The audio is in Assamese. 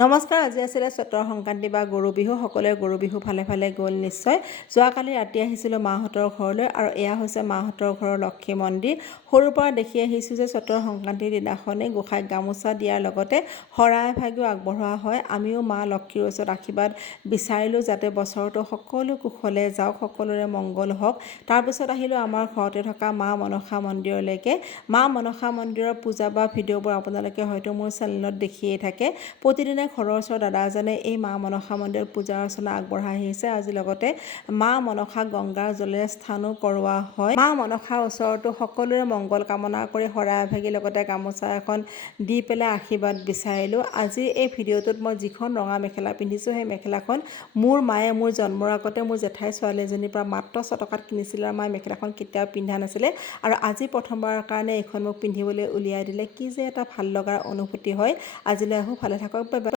নমস্কাৰ। আজি আছিলে চতৰ সংক্ৰান্তি বা গৰু বিহু। সকলোৱে গৰু বিহু ভালে ভালে গ'ল নিশ্চয়। যোৱাকালি ৰাতি আহিছিলোঁ মাহঁতৰ ঘৰলৈ আৰু এয়া হৈছে মাহঁতৰ ঘৰৰ লক্ষী মন্দিৰ। সৰুৰ পৰা দেখি আহিছোঁ যে চতৰ সংক্ৰান্তিৰ দিনাখনেই গোঁসাইক গামোচা দিয়াৰ লগতে শৰাই এভাগিও আগবঢ়োৱা হয়। আমিও মা লক্ষীৰ ওচৰত আশীৰ্বাদ বিচাৰিলোঁ যাতে বছৰটো সকলো কুশলে যাওক, সকলোৰে মংগল হওক। তাৰপিছত আহিলোঁ আমাৰ ঘৰতে থকা মা মনসা মন্দিৰলৈকে। মা মনসা মন্দিৰৰ পূজা বা ভিডিঅ'বোৰ আপোনালোকে হয়তো মোৰ চেনেলত দেখিয়েই থাকে। প্ৰতিদিনে ঘৰৰ ওচৰৰ দাদা এজনে এই মা মনসা মন্দিৰত পূজা অৰ্চনা আগবঢ়াই আহিছে। আজি লগতে মা মনসা গংগাৰ জলেৰে স্নানো কৰোৱা হয়। মা মনসাৰ ওচৰতো সকলোৰে মংগল কামনা কৰি শৰাই এভাগিৰ লগতে গামোচা এখন দি পেলাই আশীৰ্বাদ বিচাৰিলোঁ। আজি এই ভিডিঅ'টোত মই যিখন ৰঙা মেখেলা পিন্ধিছোঁ, সেই মেখেলাখন মোৰ মায়ে মোৰ জন্মৰ আগতে মোৰ জেঠাই ছোৱালী এজনীৰ পৰা মাত্ৰ 6 টকাত কিনিছিলে আৰু মায়ে মেখেলাখন কেতিয়াও পিন্ধা নাছিলে আৰু আজি প্ৰথমবাৰৰ কাৰণে এইখন মোক পিন্ধিবলৈ উলিয়াই দিলে। কি যে এটা ভাল লগাৰ অনুভূতি হয়। আজিলৈ আহোঁ, ভালে থাকক।